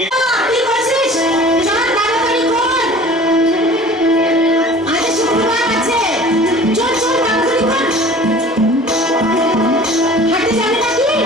কি করছিস? চল তাড়াতাড়ি কর। আজ শুক্রবার আছে। চল চল তাড়াতাড়ি কর। হাঁটতে যাবে নাকি?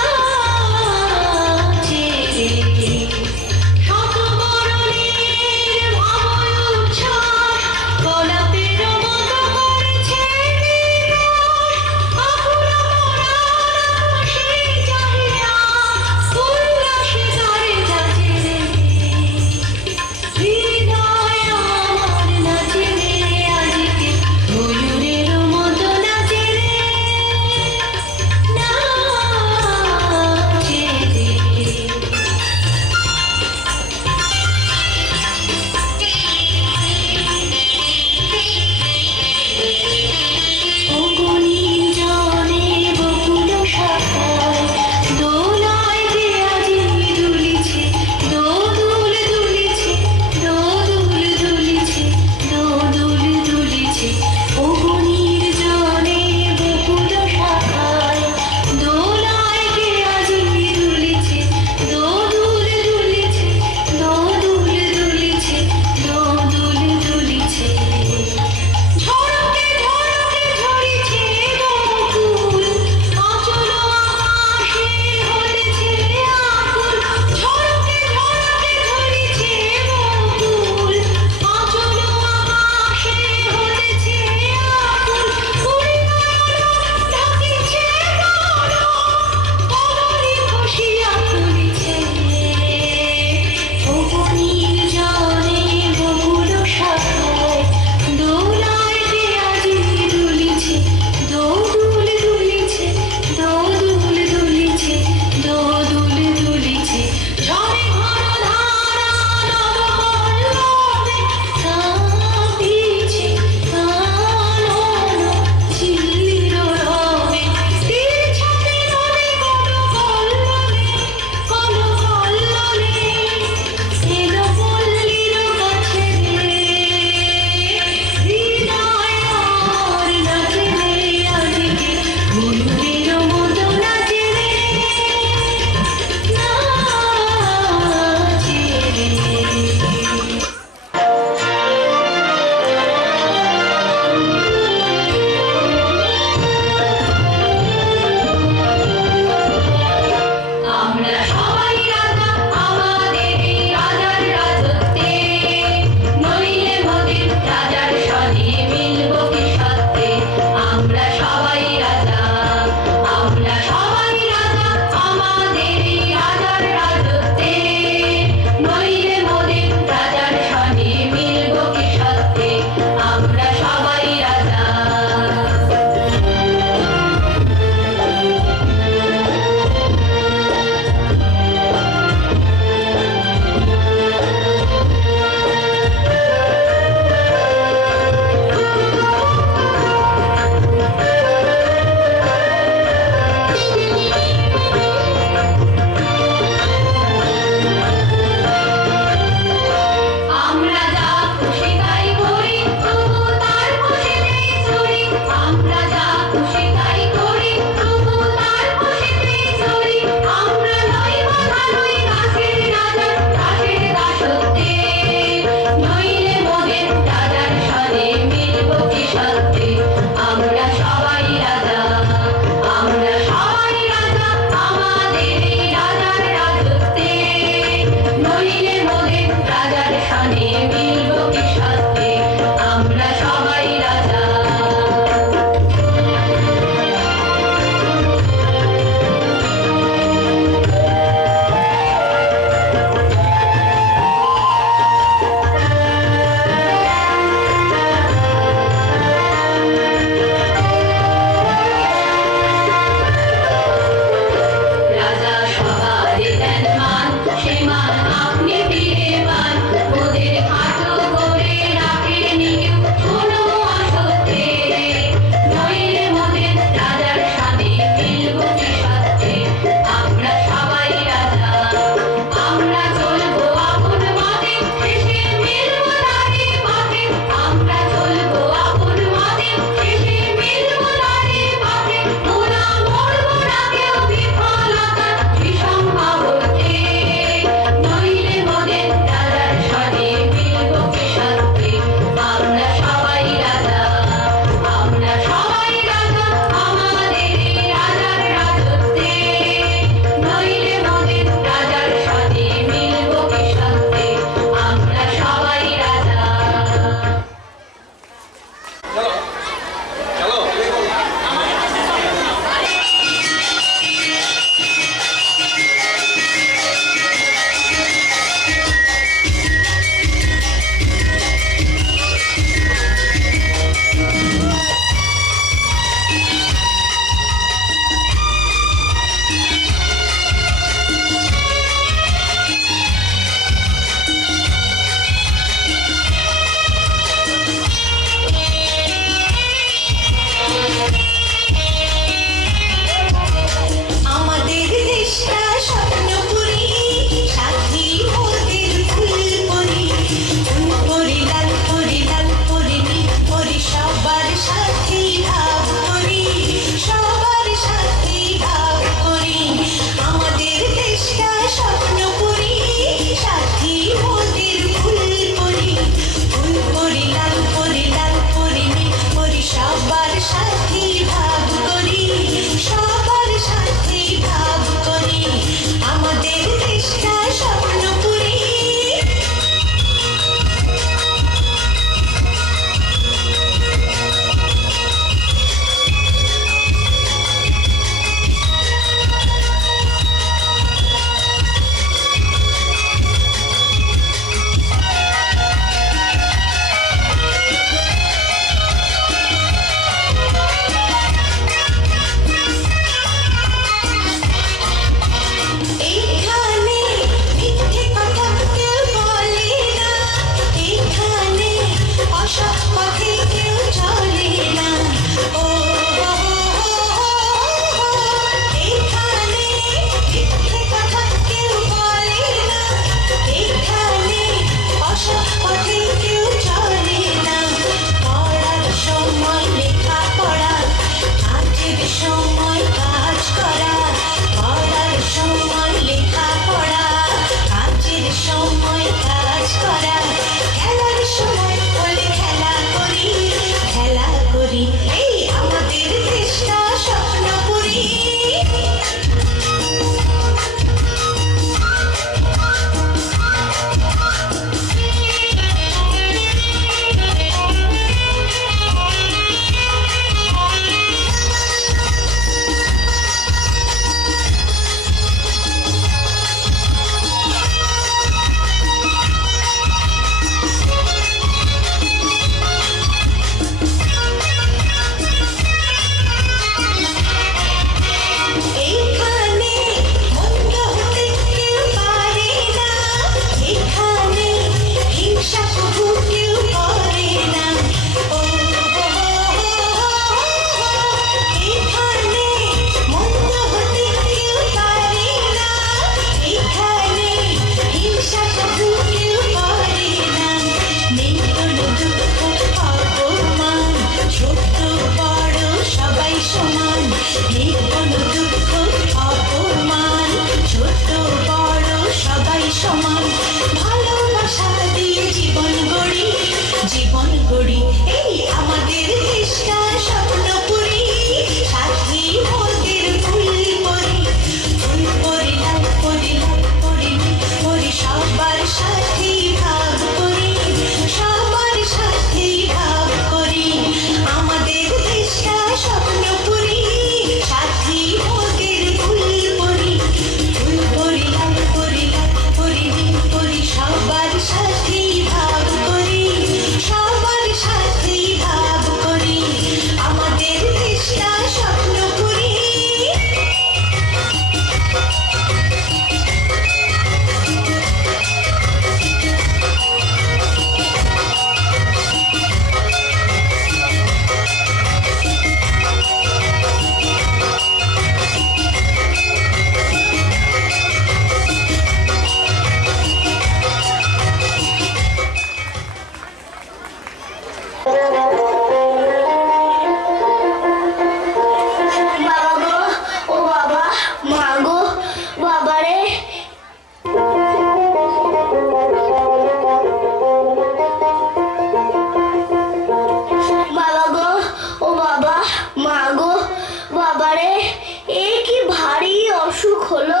হলো,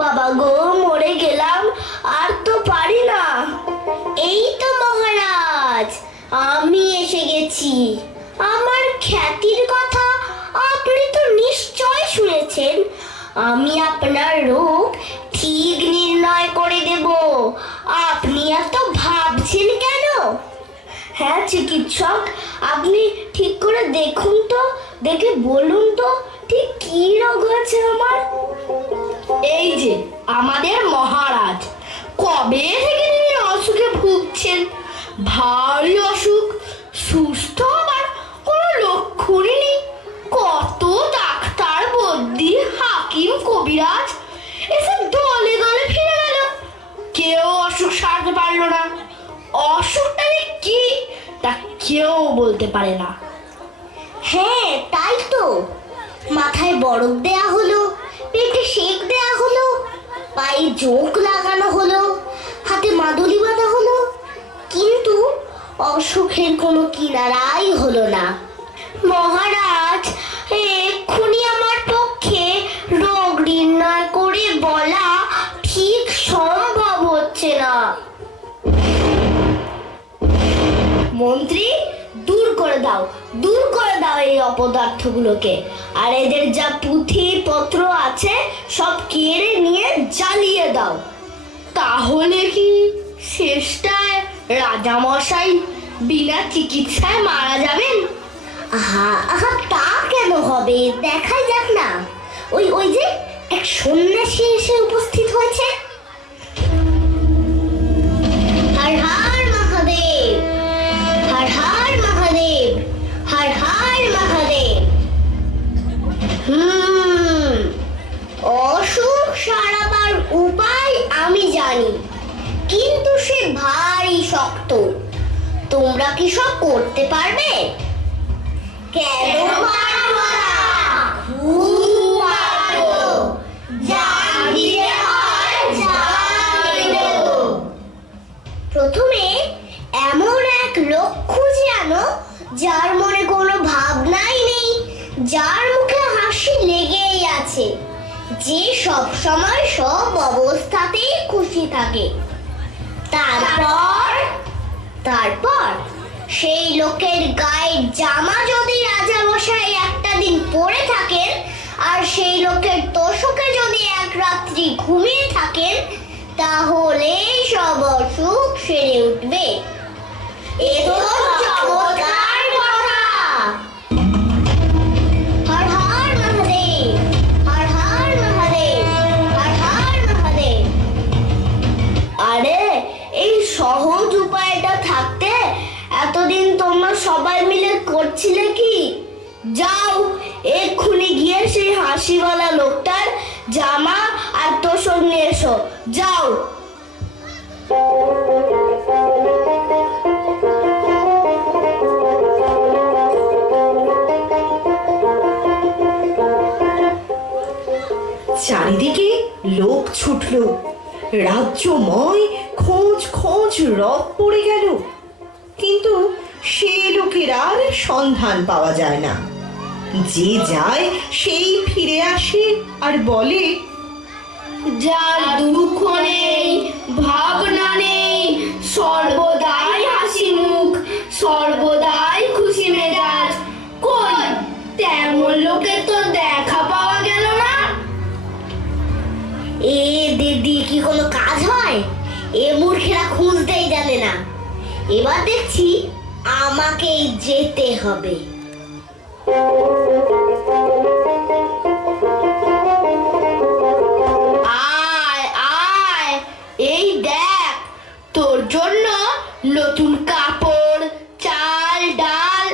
বাবা গো মরে গেলাম, আর তো পারি না। এই তো মহারাজ, আমি এসে গেছি। আমার খ্যাতির কথা আপনি তো নিশ্চয় শুনেছেন। আমি আপনার রোগ ঠিক নির্ণয় করে দেব। আপনি এত ভাবছেন কেন? হ্যাঁ চিকিৎসক, আপনি ঠিক করে দেখুন তো, দেখে বলুন তো ঠিক কি রোগ হয়েছে আমার। এই যে আমাদের মহারাজ, কবে থেকে তিনি অসুখে ভুগছেন, ভারী অসুখ, সুস্থ হবার কোনো লক্ষণই নেই। কত ডাক্তার, বদ্যি, হাকিম, কবিরাজ এসব দলে দলে ফিরে গেল, কেউ অসুখ সারতে পারলো না। অসুখটা যে কি তা কেউ বলতে পারে না। হ্যাঁ তাই তো, মাথায় বরফ দেয়া হলো, পেটে সেক দেয়া হলো, পায়ে জোক লাগানো হলো, হাতে মাদুলি বাঁধা হলো, কিন্তু অসুখের কোনো কিনারাই হলো না। মহারাজ, এক্ষুনি আমার পক্ষে রোগ নির্ণয় করে বলা ঠিক সম্ভব হচ্ছে না। মন্ত্রী, দূর করে দাও, দূর করে দাও এই অপদার্থগুলোকে, আর এদের যা পুঁথি পত্র আছে সব কেড়ে নিয়ে জ্বালিয়ে দাও। তাহলে কি শেষটায় রাজামশাই বিনা চিকিৎসায় মারা যাবেন? আহা আহা, তা কেন হবে, দেখাই যাক না। ওই ওই যে এক সন্ন্যাসী এসে উপস্থিত হয়েছে। হর হর মহাদেব, হর হর মহাদেব, হর হর মহাদেব। অসুখ সারাবার উপায় আমি জানি, কিন্তু সে ভারী শক্ত। তোমরা কি সব করতে পারবে? কেন পারবো না, খুব পারবো। জান দিতে হয়, জান দেব। প্রথমে এমন এক লোক খুঁজে আনো যার মনে কোনো ভাবনাই নেই, যার মুখে হাসি লেগেই আছে, যে সব সময় সব অবস্থাতেই খুশি থাকে। তারপর সেই লোকের গায়ের জামা যদি রাজামশাই একটা দিন পরে থাকেন, আর সেই লোকের তোষকে যদি এক রাত্রি ঘুমিয়ে থাকেন, তাহলে সব অসুখ সেরে উঠবে। এ তো চমৎকার কথা। হর হর মহাদেব, হর হর মহাদেব, হর হর মহাদেব। আরে এই সহজ উপায়টা থাকতে এতদিন তোমরা সবাই মিলে করছিলে কি? যাও এক্ষুনি গিয়ে সেই হাসিওয়ালা লোকটার জামা আর তোষক নিয়ে এসো, যাও। চারিদিকে লোক ছুটল, রাজ্যময় খোঁজ খোঁজ রথ পড়ে গেল, কিন্তু সে লোকের আর সন্ধান পাওয়া যায় না। যে যায় সেই ফিরে আসে আর বলে, যার দুঃখ নেই, ভাবনা নেই, সর্বদাই হাসি মুখ, সর্বদাই খুশি মেজাজ, কই তেমন লোকের তো দেখা পাওয়া গেল না। এদের দিয়ে কি কোনো কাজ হয়? এ মূর্খেরা খুঁজতেই জানে না। এবার দেখছি আমাকেই যেতে হবে। আয় আয়, এই দেখ তোর জন্য নতুন কাপড়, চাল, ডাল,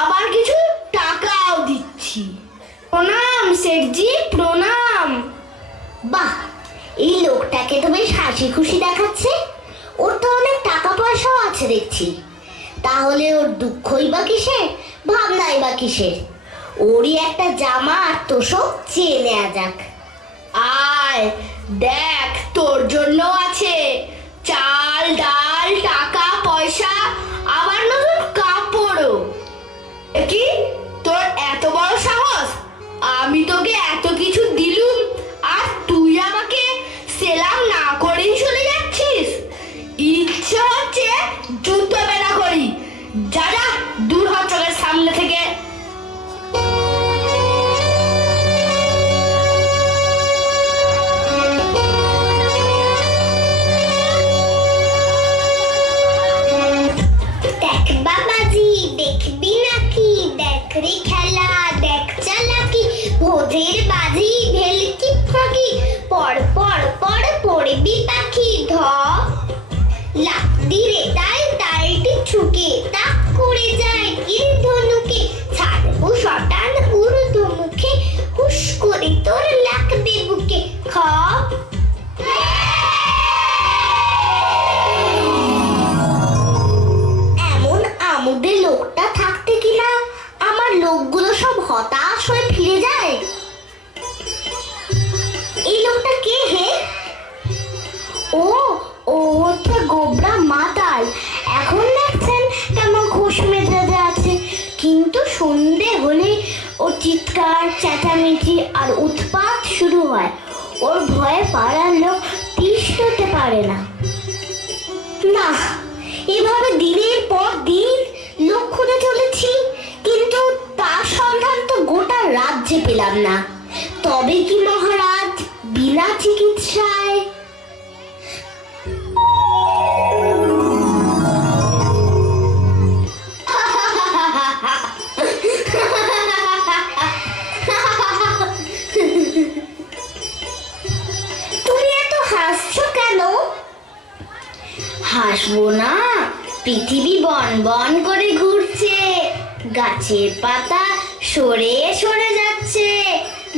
আবার কিছু টাকাও দিচ্ছি। প্রণাম শেঠজি, প্রণাম। বাহ, এই লোকটাকে তো বেশ হাসি খুশি দেখাচ্ছে। ওর তো অনেক টাকা পয়সাও আছে দেখছি। তাহলে ওর দুঃখই বা কিসের, ভাবনাই বা কিসের? ওরই একটা জামা আর তোষক চেয়ে নেওয়া যাক। আয় দেখ, তোর জন্য আছে চাল, ডাল, টাকা পয়সা, আবার নতুন কাপড়ও। কি তোর এত বড় সাহস? আমি তোকে এত কিছু দিলুম আর তুই ওদের বাজি ভেলকি ফাঁকি, পর পর পর পড়বি পাখি ধপ, লাফ দিয়ে তাই তালটি ঠুকে তাক করে যায় তীর ধনুকে, ছাড়বো শটান উড়ুদু মুখে, হুশ করে তোর লাগবে বুকে খপ। এমন আমুদে লোকটা থাকতে কিনা আমার লোকগুলো সব হতাশ হয়ে ফিরে যায়। এই লোকটা কে হে? ও ও হচ্ছে গোবরা মাতাল। এখন দেখছেন কেমন খুশ মেজাজে আছে, কিন্তু সন্ধে হলে ও চিৎকার চেঁচামেচি আর উৎপাত শুরু হয়। ওর ভয়ে পাড়ার লোক তিষ্ঠ হতে পারে না। না, এভাবে দিনের পর দিন লোক খুঁজে চলেছি, কিন্তু তার সন্ধান তো গোটা রাজ্যে পেলাম না। তবে কি মহারাজ বিনা চিকিৎসায়? তুমি এত হাসছো কেন? হাসবো না, পৃথিবী বন বন করে ঘুরছে, গাছের পাতা সরে সরে যাচ্ছে,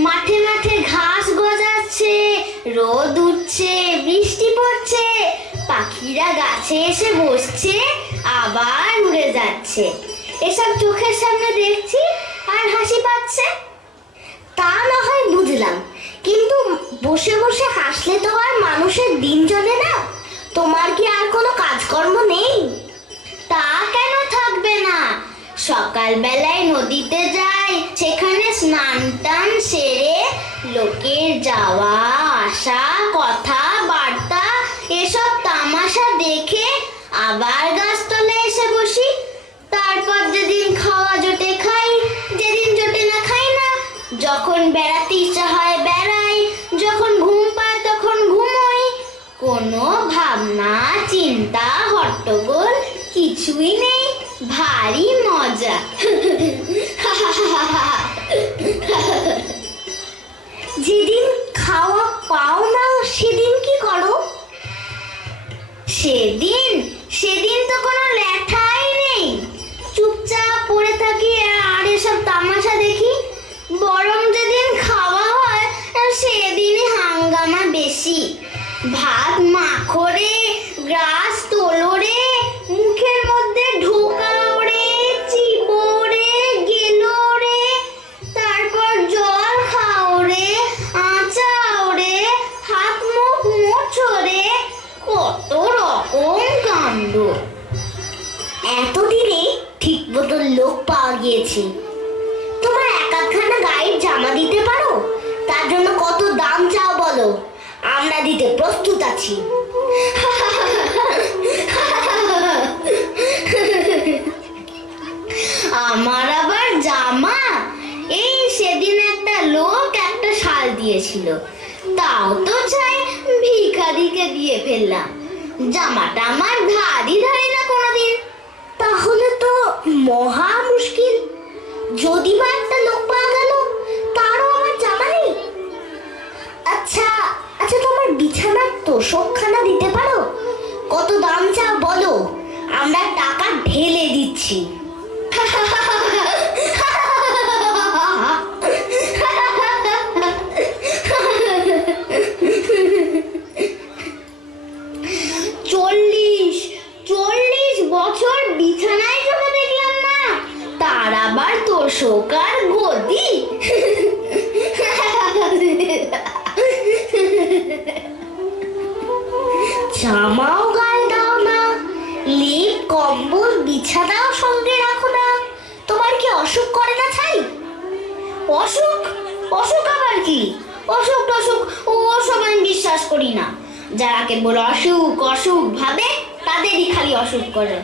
মাঠে মাঠে ঘাস গজাচ্ছে, রোদ উঠছে, বৃষ্টি পড়ছে, পাখিরা গাছে এসে বসছে, আবার উড়ে যাচ্ছে। এসব চোখের সামনে দেখছি আর হাসি পাচ্ছে। তা না হয় বুঝলাম, কিন্তু বসে বসে হাসলে তো আর মানুষের দিন চলে না। তোমার কি আর কোনো কাজকর্ম নেই? তা কেন থাকবে না? সকাল বেলায় নদীতে যাই, সেখানে স্নান টান সেরে লোকের যাওয়া আসা, কথা বার্তা এসব তামাশা দেখে আবার গাছতলায় এসে বসি। তারপর যেদিন খাওয়া জোটে খাই, যেদিন জোটে না খাই না। যখন বেড়াতে ইচ্ছা হয় বেড়াই, যখন ঘুম পায় তখন ঘুমোই। কোনো ভাবনা চিন্তা হট্টগোল কিছুই নেই, ভারী মজা। যেদিন খাওয়া পাও না সেদিন কি করো? সেদিন সেদিন তো কোনো লেঠাই নেই, চুপচাপ পড়ে থাকি আর এসব তামাশা দেখি। বরং যেদিন খাওয়া হয় সেদিনই হাঙ্গামা বেশি। ভাত মাখো রে, গ্রাস তোলো রে, মুখের মধ্যে ঢোকাও রে, চিবো রে, গেলো রে, তারপর জল খাও রে, আঁচাও রে, হাত মুখ মোছো রে, কত রকম কাণ্ড। এতদিনে ঠিক মতো লোক পাওয়া গিয়েছে। তোমার একাখানা গায়ের জামা দিতে পারো? তার জন্য কত দাম চাও বলো, আমরা দিতে প্রস্তুত আছি। আমার আবার জামা? এই সেদিন একটা লোক একটা শাল দিয়েছিল, তাও তো চাই ভিখারিকে দিয়ে ফেললাম। জামাটা আমার ধারই ধারে না কোনোদিন। তাহলে তো মহা মুশকিল। যদি বা একটা লোক পাওয়া গেল, তারও আমার জামা নেই। আচ্ছা আচ্ছা, তোমার বিছানার তোষকখানা দিতে পারো? কত দাম চাও বলো, আমরা টাকা ঢেলে দিচ্ছি। চল্লিশ বছর বিছানায় চোখে দেখলাম না, তার আবার তোষক আর গদি। জামাও গায়ে দাও না, লেপ কম্বল বিছানাও সঙ্গে রাখো না। তোমার কি অসুখ করে না ছাই? অসুখ? অসুখ আবার কি? অসুখ টসুখ ও সব আমি বিশ্বাস করি না। যারা কেবল অসুখ অসুখ ভাবে তাদেরই খালি অসুখ করে।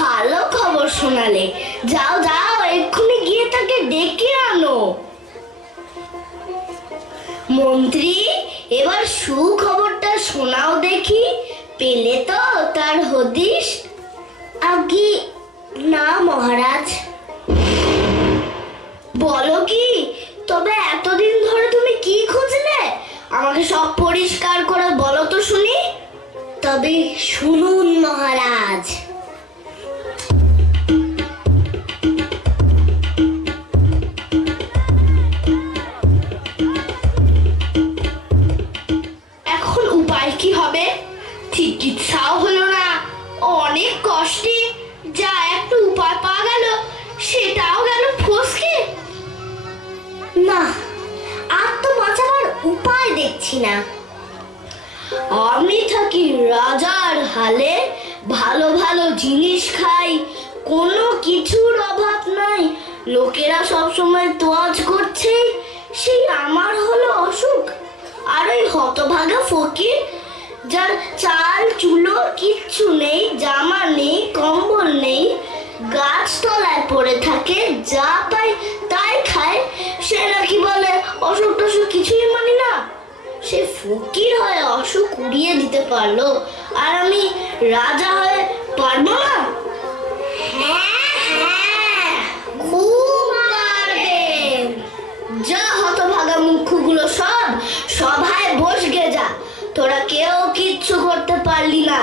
ভালো খবর শোনালে। যাও যাও, এক্ষুনি গিয়ে তাকে ডেকে আনো। মন্ত্রী, এবার সুখবরটা শোনাও দেখি। পেলে তো তার হদিশ? আগে না মহারাজ। বলো কি? তবে এতদিন ধরে তুমি কি খুঁজলে? আমাকে সব পরিষ্কার করে বলো তো শুনি। তবে শুনুন মহারাজ। এখন উপায় কি হবে? চিকিৎসাও হলো না, অনেক কষ্টে যা একটু উপায় পাওয়া গেল সেটাও গেল ফসকে। না, আর তো বাঁচাবার উপায় দেখছি না। আমি থাকি রাজার হালে, ভালো ভালো জিনিস খাই, কোনো কিছুর অভাব নাই। লোকেরা সবসময় তোয়াজ করছে, সেই আমার হলো অসুখ। আর ওই হতভাগা ফকির, যার চাল চুলো কিচ্ছু নেই, জামা নেই, কম্বল নেই, গাছতলায় পড়ে থাকে, যা পায় তাই খায়, সে নাকি বলে অসুখ টসুখ কিছুই মানি না। সে ফকির হয়ে অসুখ উড়িয়ে দিতে পারলো, আর আমি রাজা হয়ে পারবো না? হ্যাঁ, খুব পারবে। যা হতভাগা মুখগুলো সব সভায় বসগে যা, তোরা কেউ কিচ্ছু করতে পারলি না।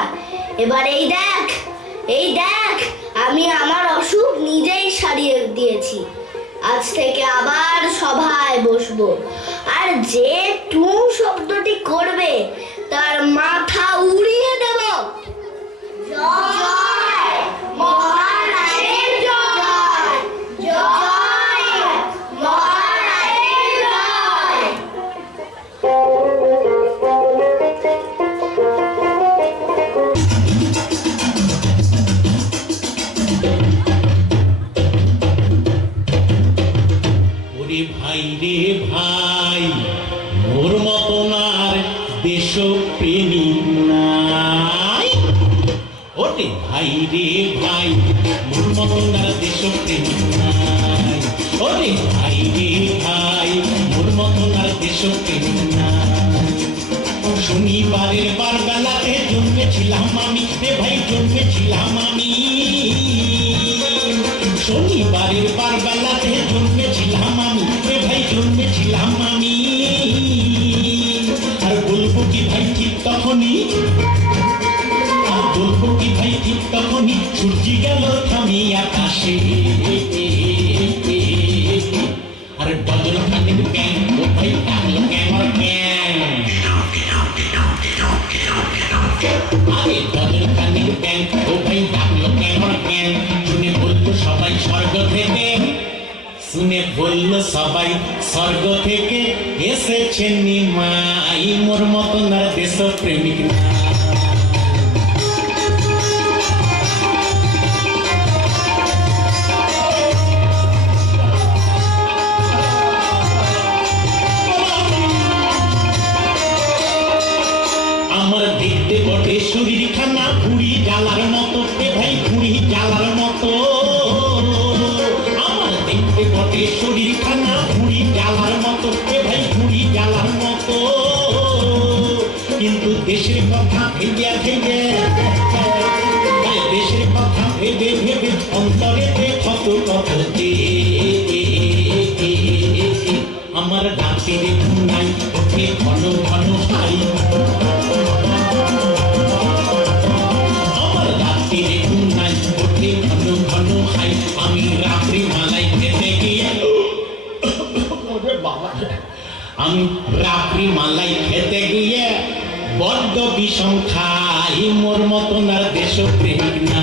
এবার এই দেখ, এই দেখ, আমি আমার অসুখ নিজেই সারিয়ে দিয়েছি। আজ থেকে আবার সভায় বসবো, আর যে টু শব্দটি করবে তার মাথা উড়িয়ে দেব। জয় মহারাজের জয়, জয় মহারাজের জয়। ভাই রে ভাই, মোর মতন আর দেশপ্রেমিক নাই। ওরে ভাই রে ভাই, মোর মতন আর দেশপ্রেমিক নাই। ওরে ভাই রে ভাই, মোর মতন আর দেশপ্রেমিক নাই। শনিবারের বার বেলাতে জন্মেছিলাম আমি রে ভাই, জন্মেছিলাম আমি। শনিবারের বার বেলাতে জন্মেছিলাম আমি রে ভাই, জন্মেছিলাম আমি। আর বলবো কি ভাই ঠিক তখনই, আর বলবো কি ভাই ঠিক তখনই সূর্য গেল থামি আকাশে। আর বদল খানিক ব্যাং ও ভাই ডাকলো ক্যামর ব্যাং। আরে বদল খানিক ব্যাং ও ভাই ডাকলো ক্যামর ব্যাং। শুনে বললো সবাই স্বর্গ থেকে, শুনে বললো সবাই স্বর্গ থেকে এসেছেন নিমাই, মোর মতন আর দেশপ্রেমিক না। আমার দেখতে বটে শরীর খানা ঘুড়ি জ্বালার মতো রে ভাই, ঘুড়ি জ্বালার মতো। আমার দেখতে বটে শরীর খানা ঘুড়ি জ্বালার মতো রে ভাই, ঘুড়ি জ্বালার মতো। কিন্তু দেশের কথা ভেবে ভেবে, দেশের কথা ভেবে ভেবে অন্তরেতে কত কত যে আমার রাতের ঘুম নাই, ওঠে ঘন ঘন হাই। আমার রাত্রিরে ঘুম নাই, ওঠে ঘন ঘন হাই। আমি রাত্রি মালাই খেতে গিয়ে, আমি রাত্রি মালাই খেতে গিয়ে বড্ড বিষম খাই, মোর মতন আর দেশপ্রেমিক না।